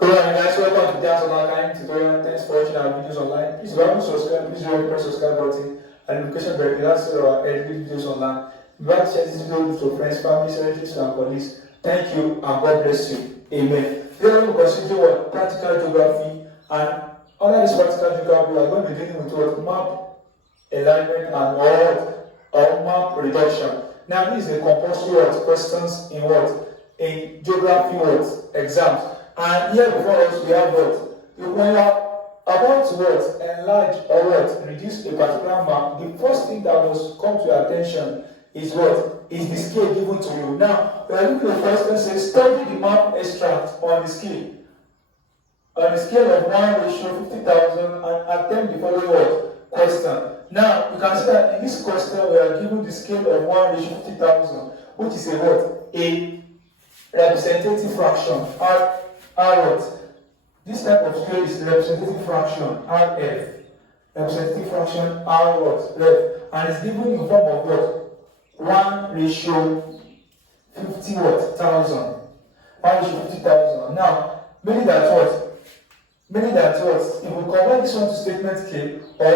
Hello guys, welcome to Dance Online tutorial. Thanks for watching our videos online. Please, if you haven't subscribed, please do press subscribe button and notification bell. That's our edited videos online. If you like to share this video with your friends, family, relatives, and colleagues, thank you and God bless you. Amen. Today we will consider what practical geography, and under this practical geography, we are going to be dealing with what map alignment and or map reduction. Now, this is a compulsory questions in in geography exams. And here before us we have when you are about to enlarge or reduce a particular map, the first thing that must come to your attention is is the scale given to you. Now, we are looking at the first one says study the map extract on the scale. On the scale of 1:50,000 and attempt the following question. Now, you can see that in this question we are given the scale of 1:50,000, which is a representative fraction, R. This type of scale is representative fraction, RF. Representative fraction, R, ref. And it's given in form of 1:50,000. 1:50,000. Now, meaning that if you convert this one to statement scale, or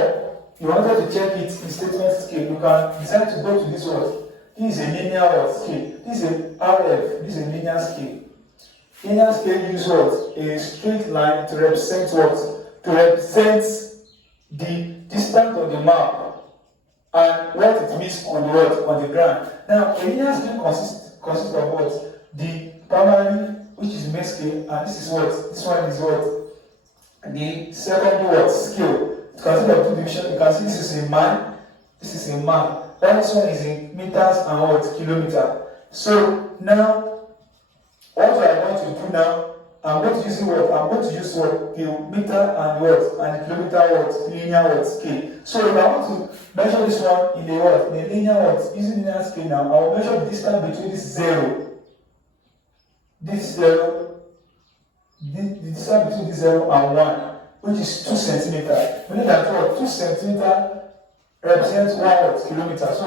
you wanted to check it in statement scale, you can decide to go to this This is a linear scale. This is a RF. This is a linear scale. Linear scale uses a straight line to represent To represent the distance on the map and what it means on on the ground. Now, a linear scale consists of the primary, which is main scale, and this is This one is the secondary scale. It consists of two divisions. You can see this is a man. This is a man. This one is in meters and kilometer. So now, what we are going to do now, I'm going to use the meter and and kilometer linear scale. So if I want to measure this one in a linear using linear scale now, I will measure the distance between this zero, the distance between this 0 and 1, which is 2 centimeters. Meaning that 2 centimeters represents 1 kilometer. So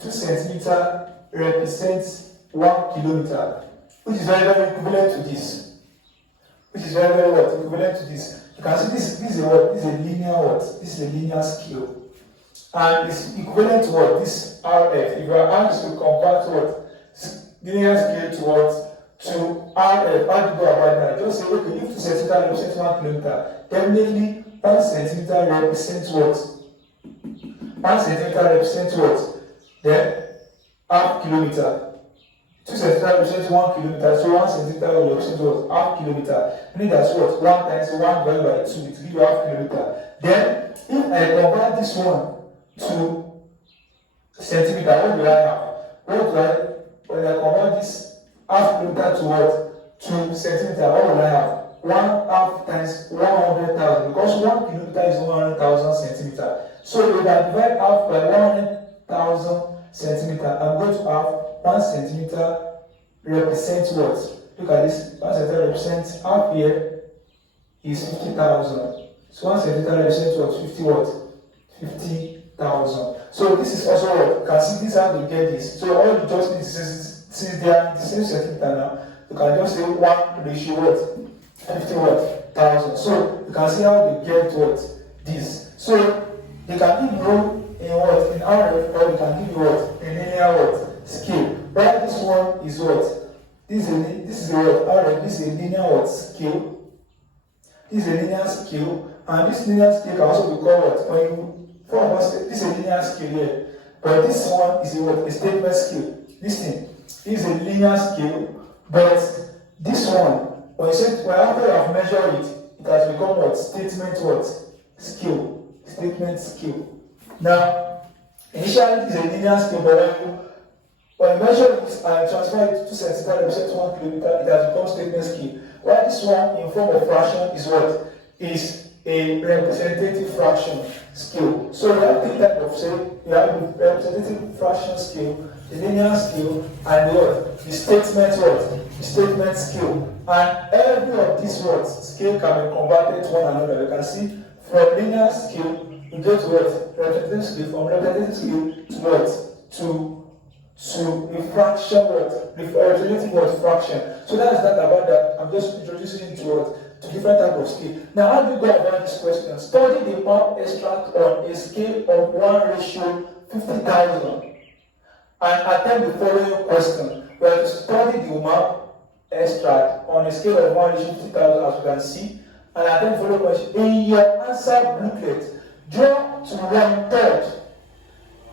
2 centimeters represents 1 kilometer, which is very equivalent to this. Which is very equivalent to this. You can see this is a linear This is a linear scale. And it's equivalent to this RF. If you are asked to convert linear scale to RF, how do you go about that? Just say, okay, if 2 centimeters represents 1 kilometer, definitely 1 centimeter represents 1 centimeter represents Then half kilometer. 2 centimeters represents 1 kilometer, so 1 centimeter represents half kilometer. Meaning that's 1 times 1 divided by 2, it will give you half kilometer. Then, if I convert this one to centimeter, what do I have? When I convert this half kilometer to centimeter, what will I have? 1 half times 100,000, because 1 kilometer is 100,000 centimeter. So if I divide half by 100,000 centimeter, I'm going to have 1 centimeter represents Look at this. 1 centimeter represents half here is 50,000. So 1 centimeter represents 50,000. So this is also You can see this how to get this. So all you just need is since they are the same centimeter now, you can just say 1:50,000. So you can see how they get this. So they can give you in RF, or they can give you in linear scale. But this one is This is RF. This is a linear scale. This is a linear scale, and this linear scale can also be called when you form this is a linear scale here. But this one is a statement scale. Listen, this is a linear scale, but this one, after you have measured it, it has become statement scale. Statement scale. Now, initially it is a linear scale, but when you measure it and transfer it to 2 centimeters represents 1 kilometer, it has become statement scale. While this one in form of fraction is a representative fraction scale. So we have three types of scale. We have the representative fraction scale, the linear scale, and the statement The statement scale. And every of these scale can be converted to one another. You can see from linear scale, you get representative scale, from representative scale to to a fraction what? Representative what? Fraction. So that's that about that. I'm just introducing it to what? To different type of scale. Now, how do you go about this question? Study the map extract on a scale of 1:50,000 and attempt the following question. We have to study the map extract on a scale of 1:50,000, as you can see, and attempt the following question. In your answer booklet, draw to 1/3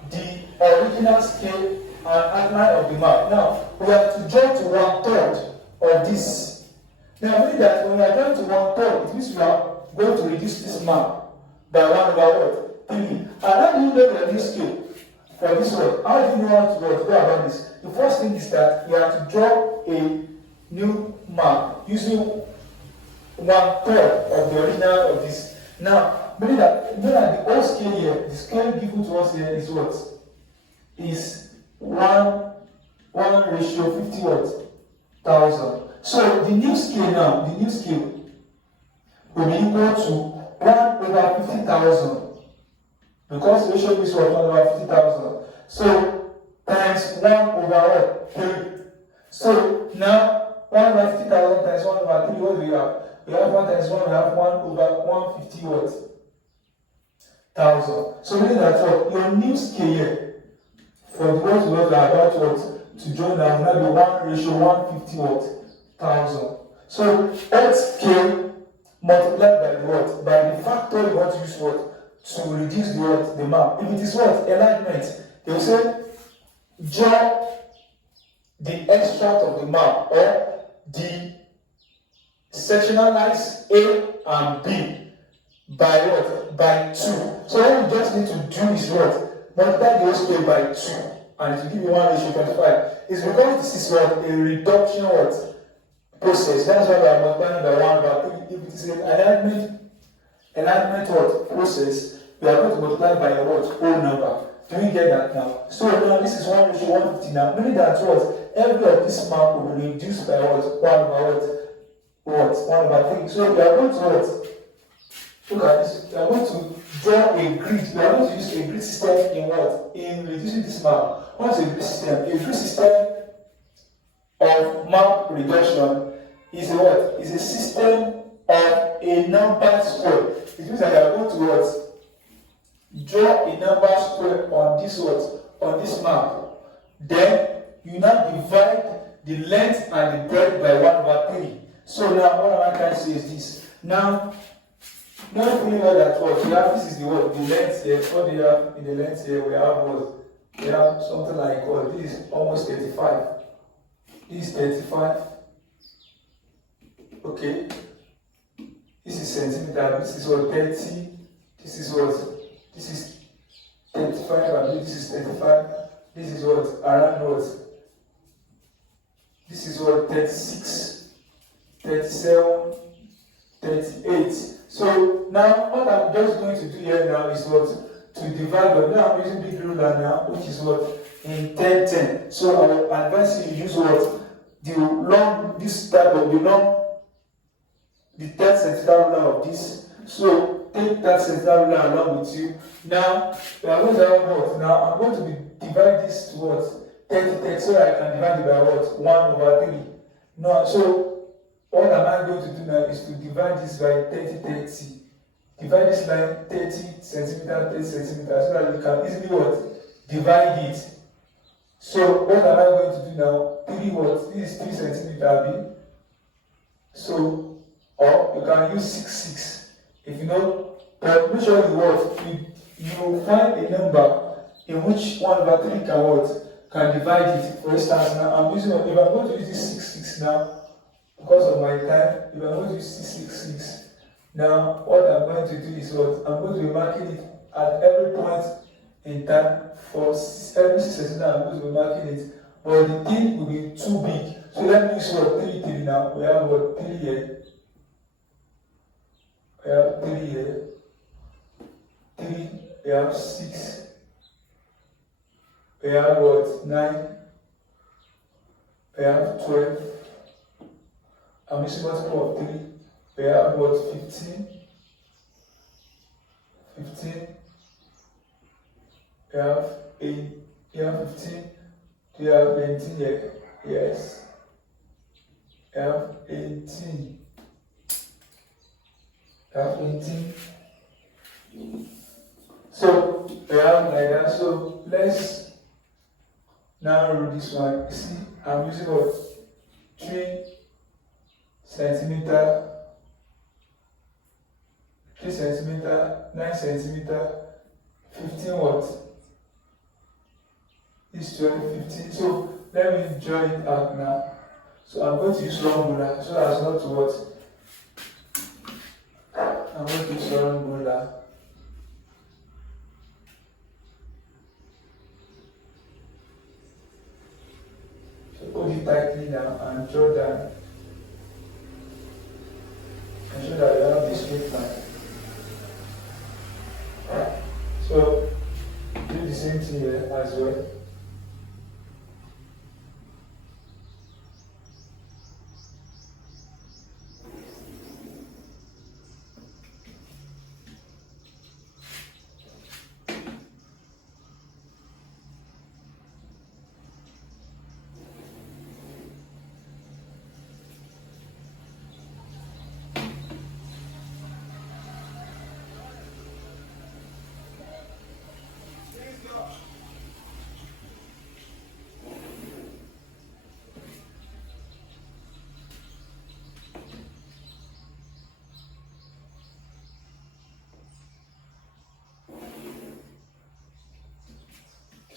the original scale and outline of the map. Now, we have to draw to 1/3 of this. Now, meaning that when we are drawing to 1/3, it means we are going to reduce this map by 1/3. And how do you know the new scale for this one? How do you know how to go about this? The first thing is that you have to draw a new map using 1/3 of the original of this. Now, meaning that the old scale here, the scale given to us here is what? Is 1:50 what? Thousand. So the new scale now, the new scale will be equal to 1/50,000 because the ratio is what? 1/50,000. So times 1/3. So now 1/50,000 times 1/3, what do we have? We have 1 times 1, we have 1/150 what? Thousand. So meaning that what? Your new scale here for the ones we are about what? To join now will be 1:150 what? Thousand. So earth scale multiplied by the what? By the factor you want to use what? To reduce the what? The map. If it is what? Alignment, they will say draw the extract of the map or the sectional lines A and B by what? By 2. So all you just need to do is what? Multiply the whole scale by 2 and it will give you 1:25. It's because this is what? A reduction what? Process. That's why we are multiplying by 1/3. If it is an alignment what? Process, we are going to multiply by a what? Whole number. Do you get that now? So now this is 1:150 now. Meaning that what? Every of this map will be reduced by what? 1/3. So we are going to what? Look at this. We are going to draw a grid. We are going to use a grid system in what? In reducing this map. What is a grid system? A grid system of map reduction is a what? Is a system of a number square. It means that you are going to what? Draw a number square on this what? On this map. Then you now divide the length and the breadth by 1/3. So now what am I trying to say is this. Now if you know that what we have, this is the what? The length here. What do you have in the length here? We have what? We have something like what? This is almost 35. This is 35. Okay. This is centimeter. This is what? 30. This is what? This is 35. I believe this is 35. This is what? Around what? This is what? 36, 37, 38. So now what I'm just going to do here now is what? To divide, but now I'm using big ruler now, which is what? In 10. So I will advise you use what? The 10 centimeter ruler of this. So take that centimeter ruler along with you. Now we are going to have what? Now I'm going to divide this to what? 30, so I can divide it by what? 1/3. No, so what am I going to do now is to divide this by 30. Divide this line 30 centimeter, 30 centimeters, so that you can easily what? Divide it. So what am I going to do now? 3 what? This is 3 centimeter B. So, or you can use 6. If you know, but make sure you what? You find a number in which 1/3 can what? Can divide it. For instance, now I'm using, if I'm going to use this 6 now, because of my time, if I'm going to use 6, now what I'm going to do is what? I'm going to be marking it at every point in time for every 6 seconds. I'm going to be marking it, but the thing will be too big. So let me use what? 3 now. We have what? 3 here. We have 3 here. 3. We have 6. We have what? 9. We have 12. I'm using multiple of 3. We have what? 15. We have 8. We have 15. Do you have 18 here? Yes. I have 18. I have 18. So we have like that. So let's narrow this one. You see, I'm using what? 3 centimeter, 3 centimeter, 9 centimeter, 15 what? Is 12, 15. So let me draw it out now. So I'm going to use long ruler so as not to what? I'm going to use long ruler. So hold it tightly now and draw down. And show that you have this straight line. So do the same thing here as well.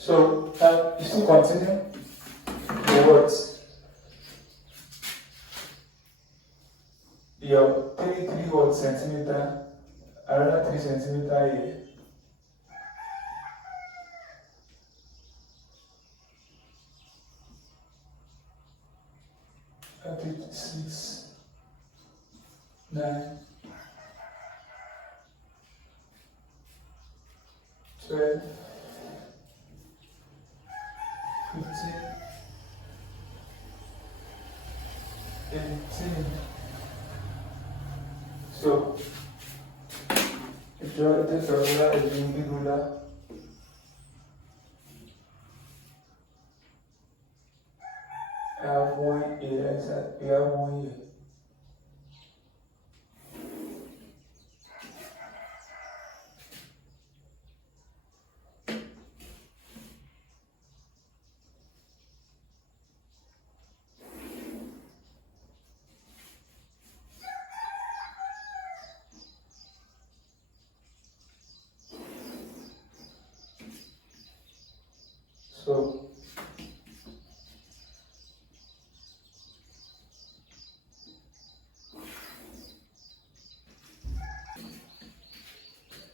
So you still continue the words. Your 3 what centimeter, another 3 centimeter here. Okay, 6, 9, 12, 15, 18. So if you want to take a ruler, a big ruler, I have one here, we have one here.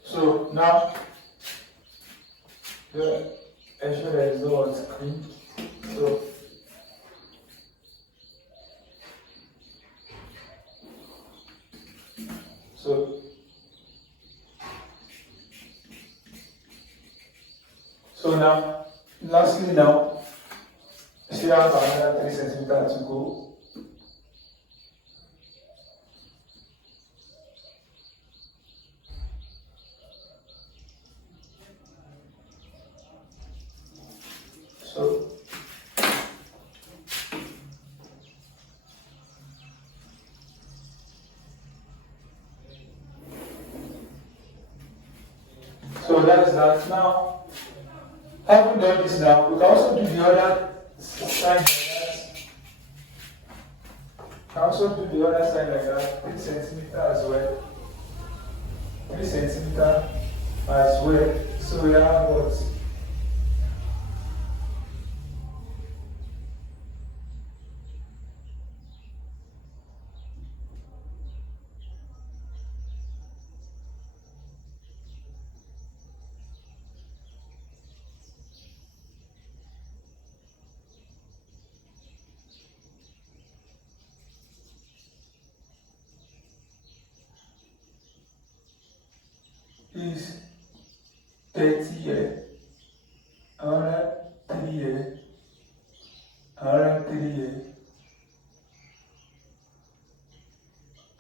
So now ensure there is no on screen. So now, lastly now, still have another 3 centimeters to go. So that is that. Now, having done this now, we can also do the other side like that. We can also do the other side like that, 3 centimeters as well. 3 centimeters as well. So we have what? Is 30 here, another 3 here, another 3 here,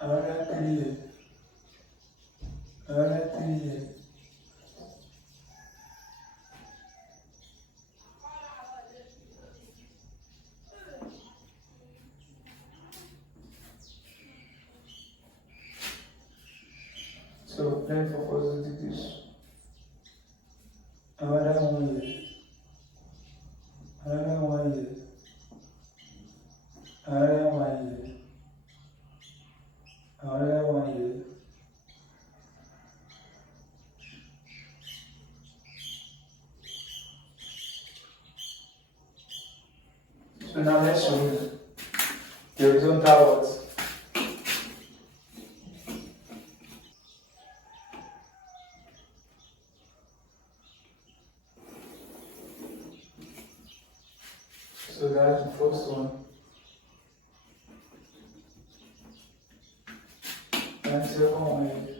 another 3 here, another 3 here. So let me propose to do this. Another 1 year. Another 1 year. Another 1 year. Another 1 year. So now let's show you the horizontal what? So that's the first one. And the second one here.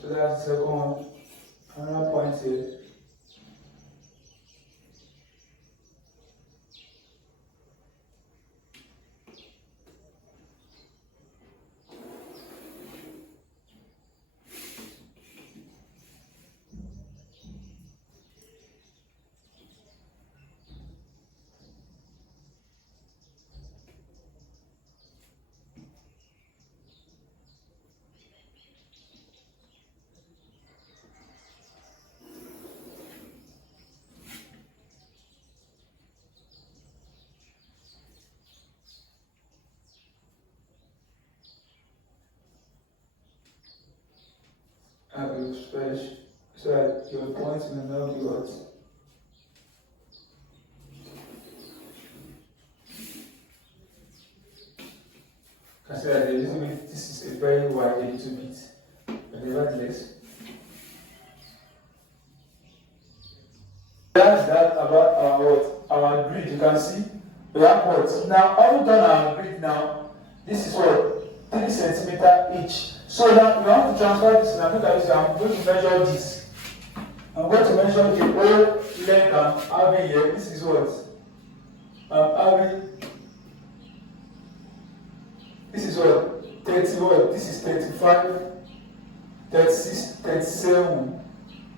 So that's the second one. Another point here. I will stretch so that your points may not be what? Consider that a little bit, this is a very wide a little bit, but nevertheless. That's that about our what? Our grid. You can see we have what? Now, all done our grid now. This is what? 3 centimeter each. So now we want to transfer this. Now look at this. I'm going to measure this. I'm going to measure the whole length I'm having here. This is what? I'm having. This is what? 30 what? This is 35, 36, 37.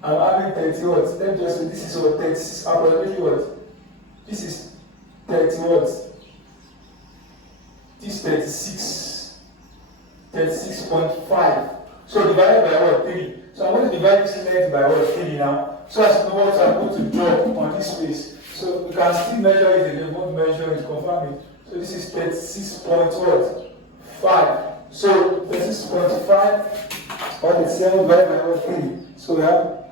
I'm having 30 what? Let me just say this is what? 36. Approximately what? This is 30 what? This is 36. 36.5. So divided by what? 3. So I'm going to divide this length by what? 3 now. So as to know what I'm going to draw on this space. So we can still measure it and then won't measure it, confirm it. So this is 36.5. So 36.5 or 37 divided by what? 3. So we have.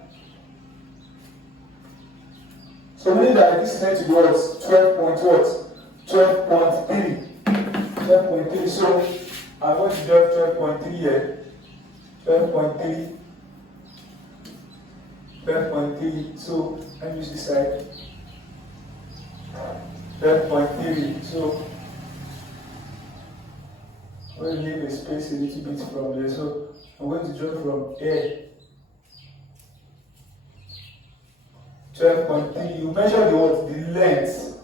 So meaning that this length will be what? 12.3. 12.3. So I'm going to draw 12.3 here. 12.3. 12.3. So let me use this side. 12.3. So I'm going to leave a space a little bit from there. So I'm going to draw from here. 12.3. You measure the what? The length.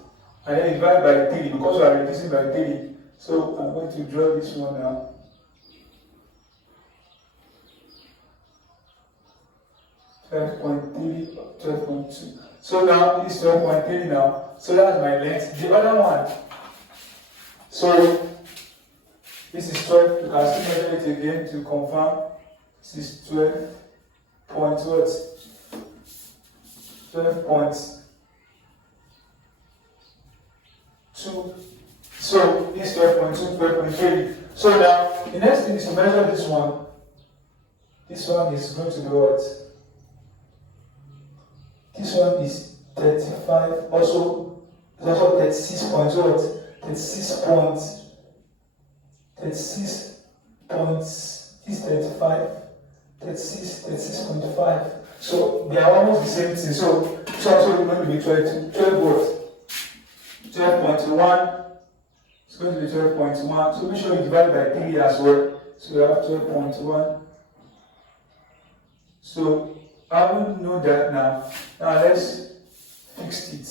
And then divide by 3 because we are reducing by 3. So I'm going to draw this one now. .2. So now this is 12.3 now. So that's my length. The other one. So this is 12. You can still measure it again to confirm. This is 12 point what? 12.2. So this 12.2, 12.3. So now the next thing is to measure this one. This one is going to be what? This one is 35. Also, it's also 36 points. What? 36 points. 36 points. This 35. 36. 36.5. So they are almost the same thing. So it's also going to be 12 what? 12.1. It's going to be 12.1. So make sure you divide by 3 as well. So we have 12.1. So I will know that now. Now let's fix it.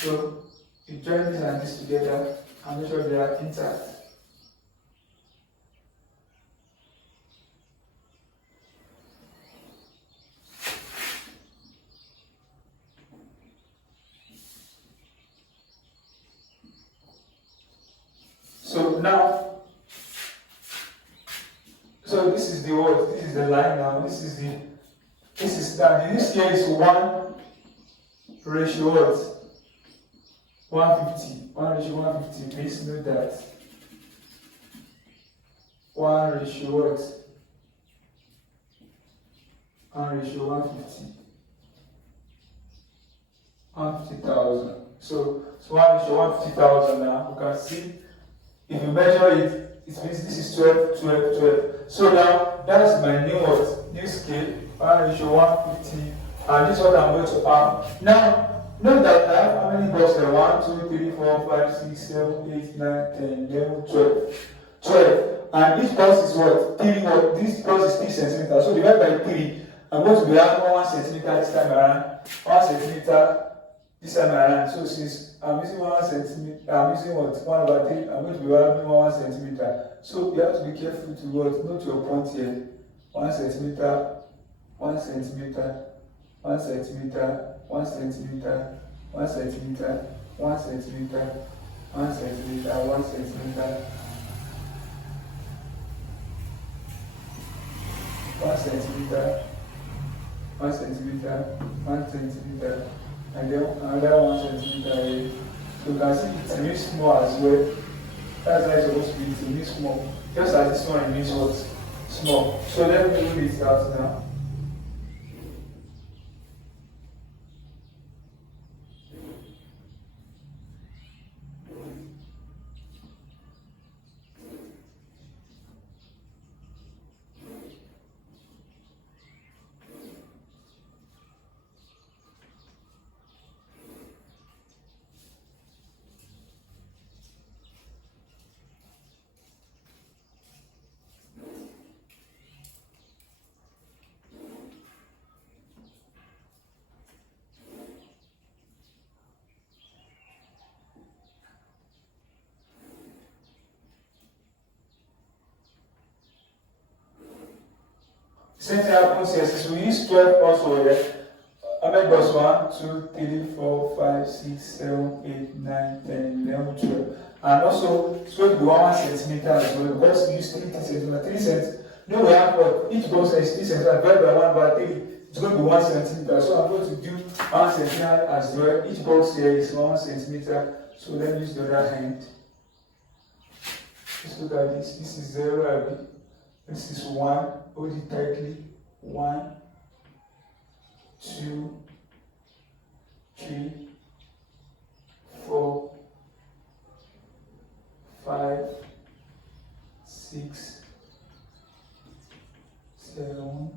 So you join this and this together and make sure they are intact. So now, so this is the what? This is the line now. This is that. This here is 1 ratio what? 150. 1 ratio 150. Please note that. 1 ratio what? 1 ratio 150. 150,000. So 1 ratio 150,000 now. You can see. If you measure it, it means this is 12, 12, 12. So now, that's my new what? New scale, 1 ratio 150. And this is what I'm going to have. Now, note that I have how many boxes there? 1, 2, 3, 4, 5, 6, 7, 8, 9, 10, 11, 12. 12. And each box is what? 3 what? This box is 3 centimeters. So divide by 3. I'm going to be having 1 centimeter this time around. 1 centimeter this time around. So since I'm using 1 centimeter, I'm using what? 1/3. I'm going to be having 1 centimeter. So you have to be careful to what? Note your point here. 1 centimeter, 1 centimeter, 1 centimeter, 1 centimeter, 1 centimeter, 1 centimeter, 1 centimeter, 1 centimeter, 1 centimeter, 1 centimeter, 1 centimeter, and then another 1 centimeter here. So you can see it remains small as well. That's how it's supposed to be. It remains small. Just as this one remains what? Small. So let me do this out now. Same thing happens here. Since we use 12 also here, I made box 1, 2, 3, 4, 5, 6, 7, 8, 9, 10, 11, 12. And also, it's going to be 1 centimeter as well. Because we use 3 centimeters. 3 centimeters. No, we have what? Each box is 3 centimeters. Divided by 1/3. It's going to be 1 centimeter. So I'm going to do 1 centimeter as well. Each box here is 1 centimeter. So let me use the other hand. Just look at this. This is 0. This is 1. Hold it tightly. 1, 2, 3, 4, 5, 6, 7,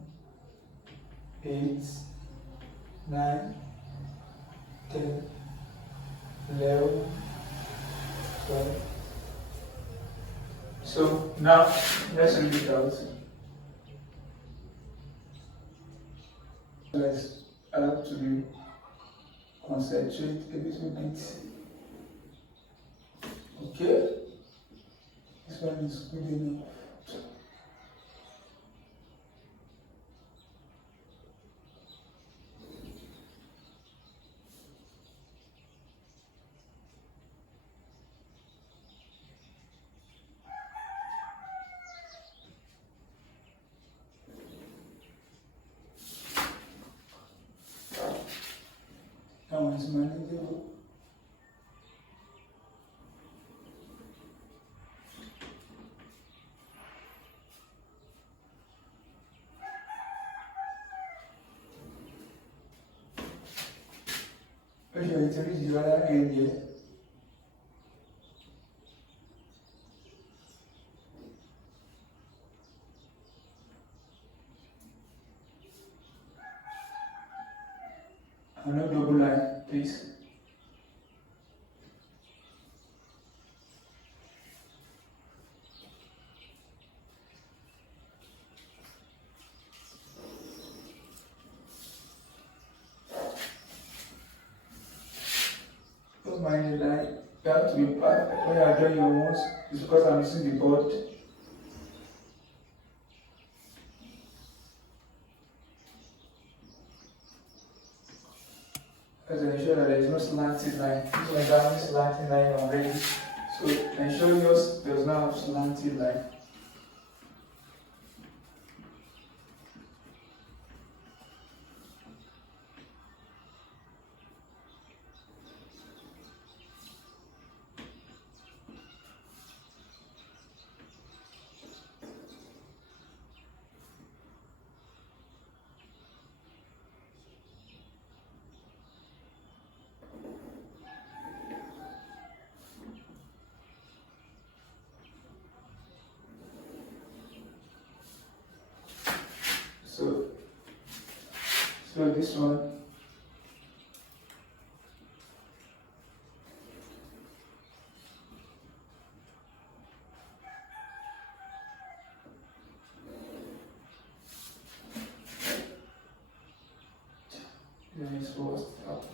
8, 9, 10, 11, 12. So now let's read it out. Let's have to concentrate a little bit. Okay, this one is good enough. That one is manageable. Okay, it's reach the other end here. Another double line, please. mind the line. You have to be perfect. When you are drawing your ones, it's because I'm using the board. Because I ensure that there is no slanted line. This one is having slanted line already. So ensure yours does not have slanted line. So this one, then it's supposed up.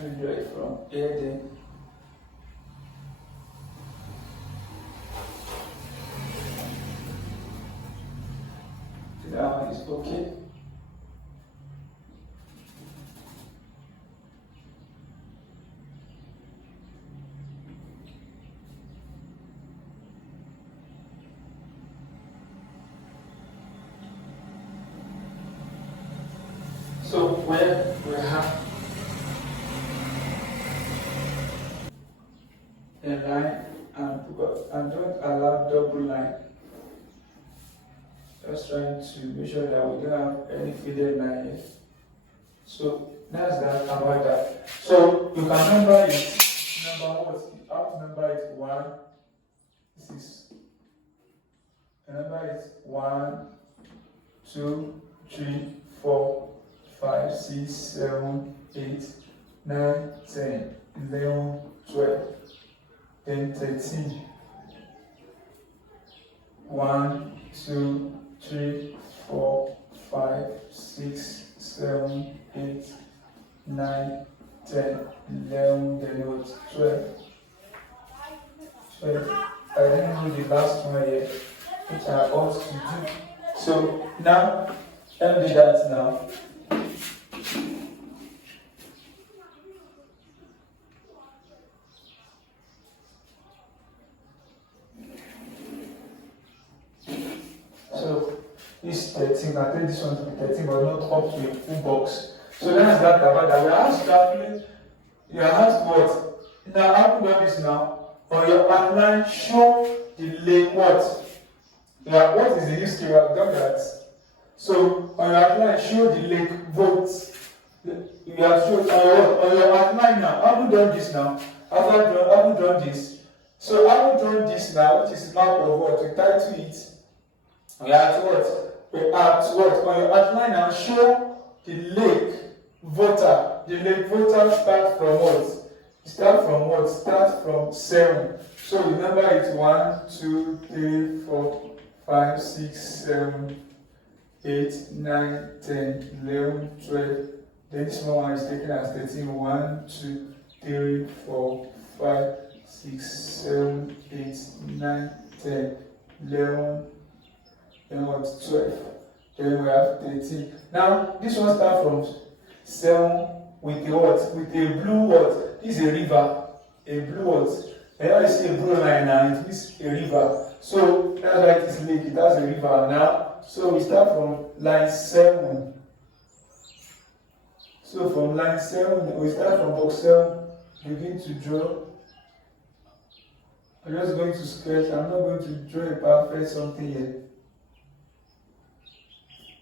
Let me draw it from here then. That one is okay. So where we have a line and don't allow double line. Just trying to make sure that we don't have any faded line here. So that's that about that. So you can number it. Number what? You have to number it 1. This is the number is 1, 2, 3, 4, 5, 6, 7, 8, 9, 10, 11, 12, then 13. 1, 2, 3, 4, 5, 6, 7, 8, 9, 10, 11, then what? 12. 12. I didn't do the last one yet, which I ought to do. So now, let me do that now. So this 13, I think this one to be 13, but not up to a full box. So that's that about that. We asked carefully, you asked what? Now, how do this now? On your outline, show the lake what? Yeah, what is the history? We have done that. So on your outline, show the lake votes. You have shown on your outline now. Have you done this now? Have you done this? So have you done this now? Which is map of what? We title it. We are at what? We are at what? On your outline now, show the lake voter. The lake voter start from what? Start from what? Start from 7. So remember it's 1, 2, 3, 4, 5, 6, 7, 8, 9, 10, 11, 12. Then this one is taken as 13. 1, 2, 3, 4, 5, 6, 7, 8, 9, 10, 11. Then what? 12. Then we have 13. Now this one starts from 7 with a what? With a blue what? This is a river. A blue what? Whenever you see a blue line now, it means a river. So that's why it is lake. It has a river now. So we start from line 7. So from line 7, we start from box 7, begin to draw. I'm just going to sketch. I'm not going to draw a perfect something yet.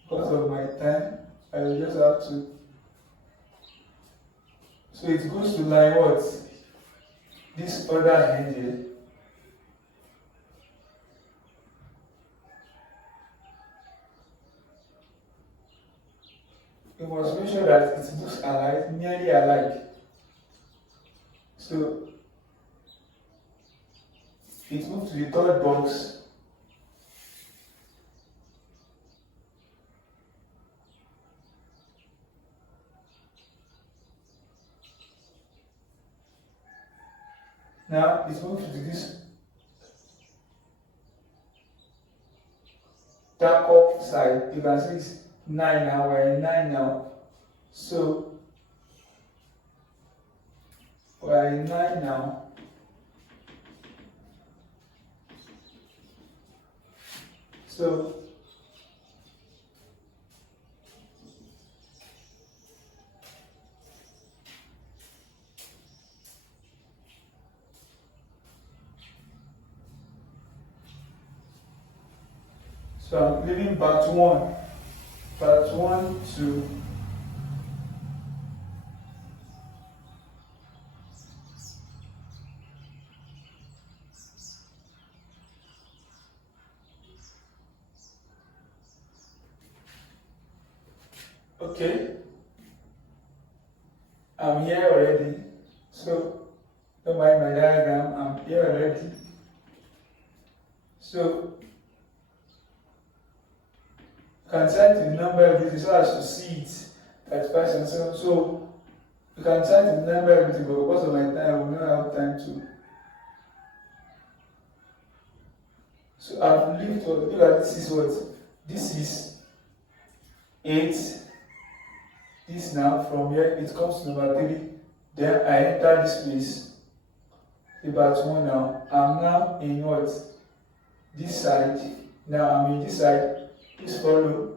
Because of my time, I will just have to. So it goes to line what? This other end here. You must make sure that it looks alike, nearly alike. So it moves to the third box. Now it moves to this darker side. You can see it's 9 now, we're in 9 now. So we're in 9 now. So I'm leaving part 1 to okay. I'm here already. So don't mind my diagram, I'm here already. So you can try to number everything so as to see it 35 and so you can try to number everything, but because of my time, I will not have time to. So I've lived to look at this is what? This is 8. This now from here it comes to number 3. Then I enter this place. About 1 now. I'm now in what? This side. Now I'm in this side. Please follow.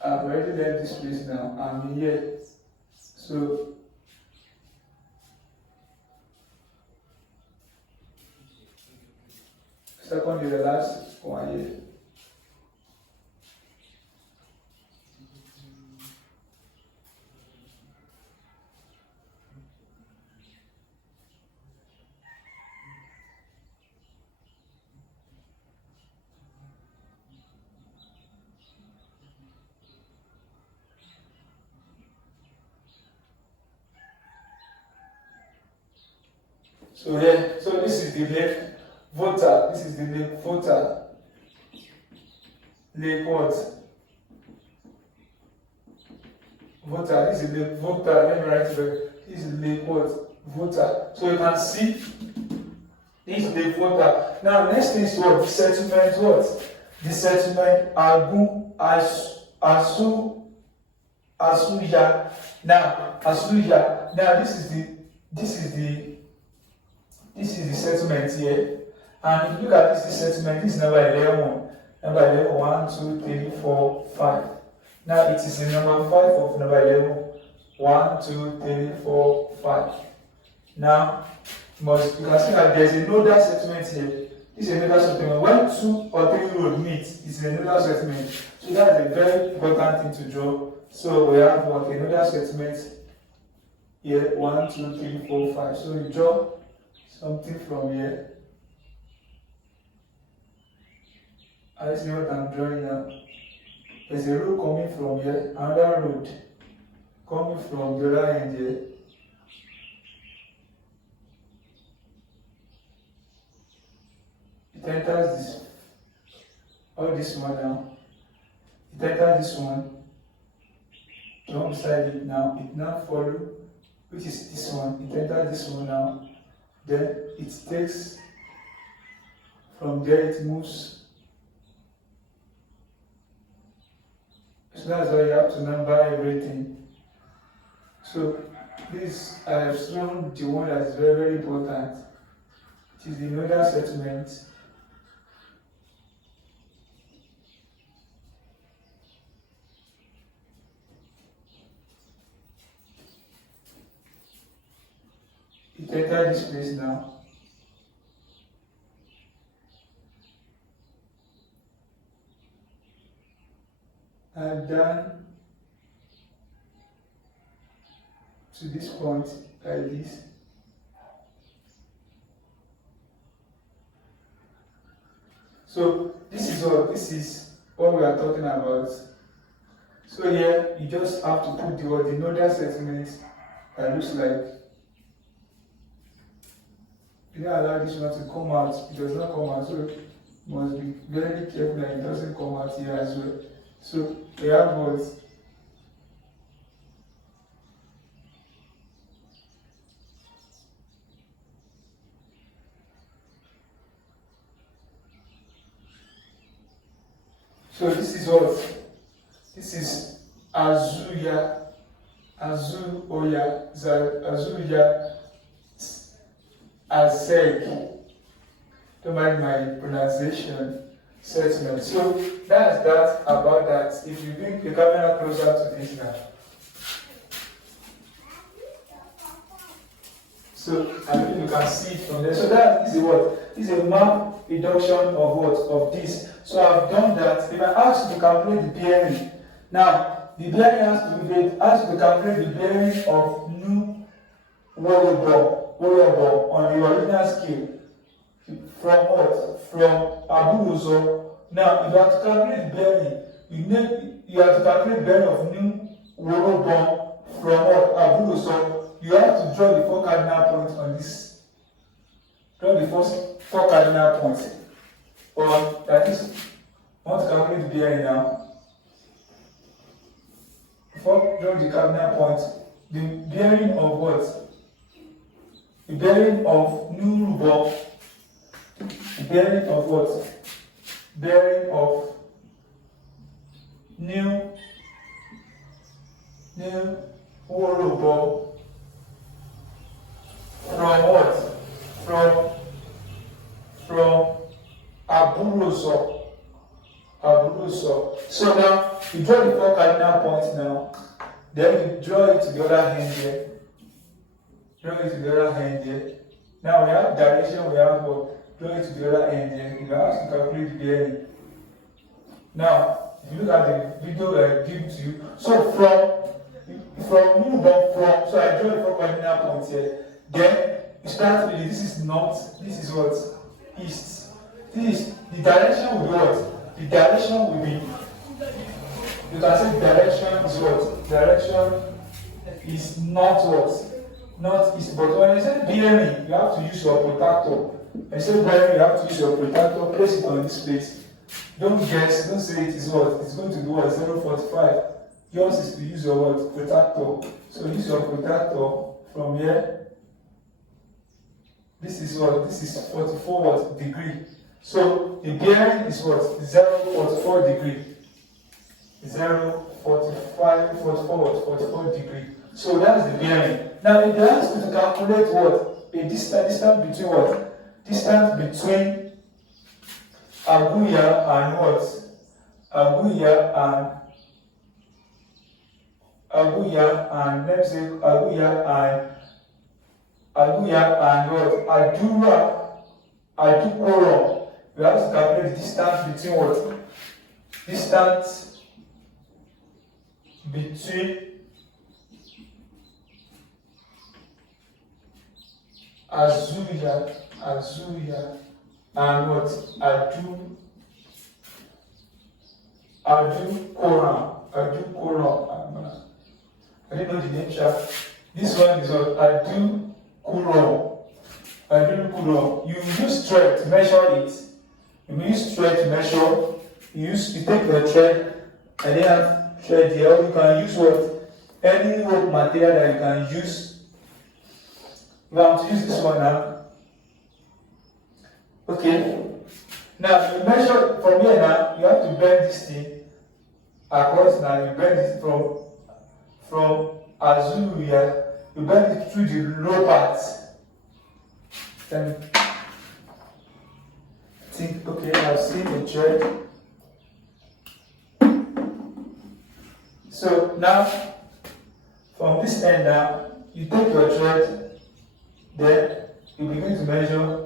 I've already left this place now. I'm here. So second is the last one here. So here, so this is the lake voter. This is the lake voter. Lake what? Voter. This is the lake voter. Let me write it there. This is lake what? Voter. So you can see this is lake voter. Now next thing is what? The settlement what? The settlement Agu Asuya. Now Asuya. Now this is the settlement here. And if you look at this settlement, this is number 11. Number 11, 1, 2, 3, 4, 5. Now it is the number 5 of number 11. 1, 2, 3, 4, 5. Now you can see that there is a nodal settlement here. This is a nodal settlement. When 2 or 3 roads meet, it's a nodal settlement. So that is a very important thing to draw. So we have what? A nodal settlement here. 1, 2, 3, 4, 5. So you draw something from here. I see what I'm drawing now. There's a road coming from here, another road coming from the other end here. It enters this, all this one now. It enters this one. Jump beside it now. It now follow, which is this one. It enters this one now. Then it takes from there, it moves. So that's why you have to number everything. So this I have shown the one that is very, very important. It is the nodal settlement. It entered this place now. And then to this point like this. So this is what we are talking about. So here you just have to put the nodal segment that looks like. You don't allow this one to come out, it does not come out, so you must be very careful that it doesn't come out here as well. So we have what? So this is what? This is Azuya, Azuya, Azuya, Azeg. Don't mind my pronunciation. Settlement. So that's that about that. If you bring the camera closer to this now. So I think you can see it from there. So that is what? This is a map reduction of what? Of this. So I've done that. If I ask you to calculate the bearing, now the bearing has to be asked to calculate the bearing of new Waec on the original scale. From what? From Abuso. Now, if you have to calculate the bearing, you have to calculate the bearing of new Waec from what? Abuso. You have to draw the 4 cardinal points on this. Draw the first 4 cardinal points. Or that is, I want to calculate the bearing now. Before draw the cardinal points, the bearing of what? The bearing of new rubber. The bearing of what? Bearing of new rubber from what? From Abuso. So now you draw the 4 cardinal points now. Then you draw it to the other hand here. Now we have direction, we have what? Draw it to the other hand here. You have to calculate the bearing. Now, if you look at the video I give to you, so so I draw the 4 cardinal points here. Then you start with this is north, this is what? East. This is the direction will be what? The direction will be, you can say direction is what? Direction is northwards. Northeast. But when you say bearing, you have to use your protractor. When you say bearing, you have to use your protractor, place it on this place. Don't guess, don't say it is what? It's going to do what? 0.45. Yours is to use your what? Protractor. So use your protractor from here. This is what? This is 44 what? Degree. So the bearing is what? 0.44 degree. 0.45, 44 degree. So that's the bearing. Now it allows you to calculate what? A distance between what? Distance between Aguya and what? Aguya and let's say Aguya and what? Adukoro. We have to calculate the distance between what? Distance between Azuya and what? Adukoro. I didn't know the name, sir. This one is what? Adukoro. You use thread to measure it. You use thread to measure. You take the thread and then have thread here. Or you can use what? Any rope material that you can use. We have to use this one now. Okay. Now you measure from here now, you have to bend this thing across now. You bend it from Azuria, you bend it through the low part. Then think, okay, I've seen the thread. So now from this end now, you take your thread. Then you begin to measure,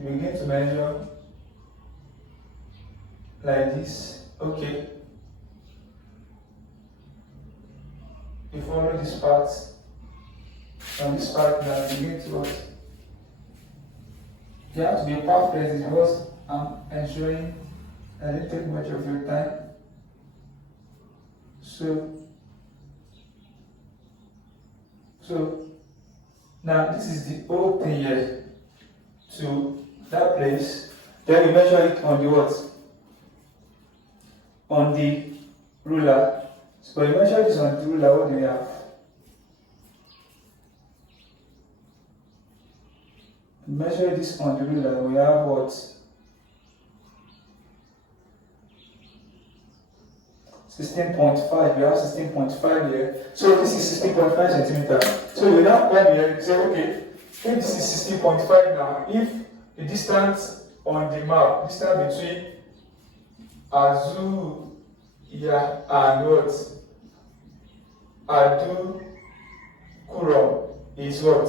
you begin to measure like this. Okay. You follow this part. From this part now, you begin to what? You have to be perfect because I'm ensuring I didn't take much of your time. So now this is the whole thing here to that place. Then we measure it on the what? On the ruler. So we measure this on the ruler, what do we have? Measure this on the ruler, we have what? 16.5, we have 16.5 here. So this is 16.5 centimeter. So we now come here and say, okay, if this is 16.5 now, if the distance on the map, distance between Azuya and what? Adu Kurom is what?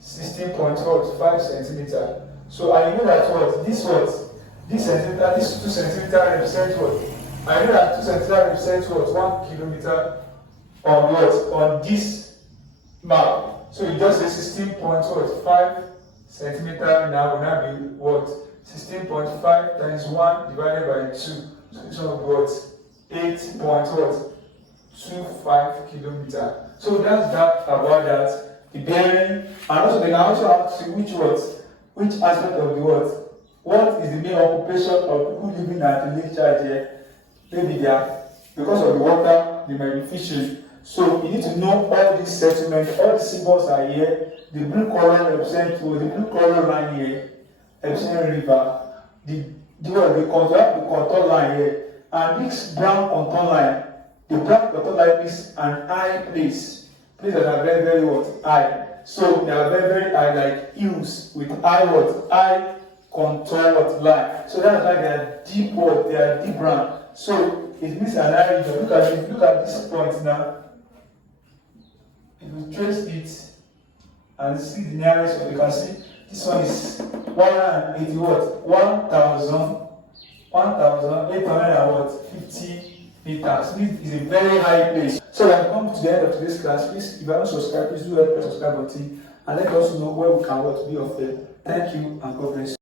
16.5 centimeter. So I know that what? This centimeter, this 2 centimeter represent what? I know that 2 centimeter represents what? 1 kilometer on what? On this map. So it just says 16.5 centimeter now will now be what? 16.5 times 1 divided by 2. So this one will be what? 8.25 kilometer. So that's that about that. The bearing, and also they can also ask you which aspect of the what? What is the main occupation of people living at the lake charge here? Maybe they are, because of the water, they might be fishing. So you need to know all these settlements, all the symbols are here. The blue color represents the blue color line here, represents river. The contour line here, and this brown contour line, the brown contour line is an high place. Places that are very, very what? High. So they are very, very high, like hills with high what? High contour what? Line. So that's why they are deep what? They are deep brown. So it means an high region. Look at this point now. If you trace it and see the nearest one, you can see this one is 180 what? 1,850 meters. This is a very high place. So we have come to the end of today's class. Please, if you haven't subscribed, please do help press the subscribe button and let us know where we can be of help. Thank you and God bless you.